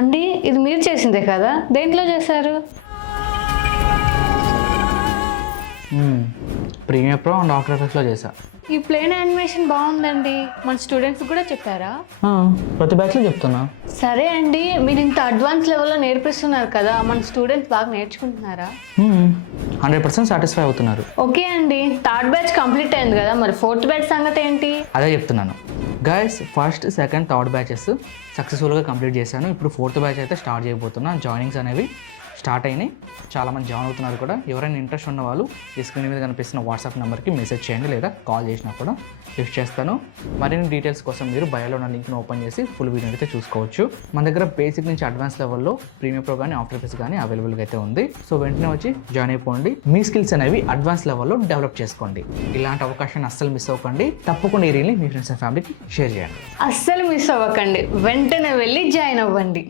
అండి ఇది మీరు చేసిందే కదా, దేంట్లో చేశారు? ప్రీమియర్ ప్రో అండ్ ఆఫ్టర్ ఎఫెక్ట్స్లో చేశా. ఈ ప్లేన్ యానిమేషన్ బాగుందండి. మన స్టూడెంట్స్ కూడా చెప్పారా? ప్రతి బ్యాచ్లో చెప్తున్నా. సరే అండి, మీరు ఇంత అడ్వాన్స్ లెవెల్లో నేర్పిస్తున్నారు కదా, మన స్టూడెంట్స్ బాగా నేర్చుకుంటున్నారా? 100% సాటిస్ఫై అవుతున్నారు. ఓకే అండి, థర్డ్ బ్యాచ్ కంప్లీట్ అయింది కదా, మరి ఫోర్త్ బ్యాచ్ సంగతి ఏంటి? అదే చెప్తున్నాను guys. First, second, third batches సక్సెస్ఫుల్గా కంప్లీట్ చేశాను. ఇప్పుడు ఫోర్త్ బ్యాచ్ అయితే స్టార్ట్ చేయబోతున్నా. జాయినింగ్స్ అనేవి స్టార్ట్ అయినాయి. చాలామంది జాయిన్ అవుతున్నారు కూడా. ఎవరైనా ఇంట్రెస్ట్ ఉన్న వాళ్ళు ఈ స్క్రీన్ మీద కనిపిస్తున్న వాట్సాప్ నెంబర్కి మెసేజ్ చేయండి, లేదా కాల్ చేసినా కూడా లిఫ్ట్ చేస్తాను. మరిన్ని డీటెయిల్స్ కోసం మీరు బయోలో ఉన్న లింక్ను ఓపెన్ చేసి ఫుల్ వీడియో అయితే చూసుకోవచ్చు. మన దగ్గర బేసిక్ నుంచి అడ్వాన్స్ లెవెల్లో ప్రీమియర్ ప్రో కానీ ఆఫ్టర్ ఎఫెక్ట్స్ కానీ అవైలబుల్గా అయితే ఉంది. సో వెంటనే వచ్చి జాయిన్ అయిపోండి. మీ స్కిల్స్ అనేవి అడ్వాన్స్ లెవెల్లో డెవలప్ చేసుకోండి. ఇలాంటి అవకాశాన్ని అస్సలు మిస్ అవ్వకండి. తప్పకుండా ఈ రీల్ని మీ ఫ్రెండ్స్ అండ్ ఫ్యామిలీకి షేర్ చేయండి. అస్సలు మిస్ అవ్వకండి, వెంటనే వెళ్ళి జాయిన్ అవ్వండి.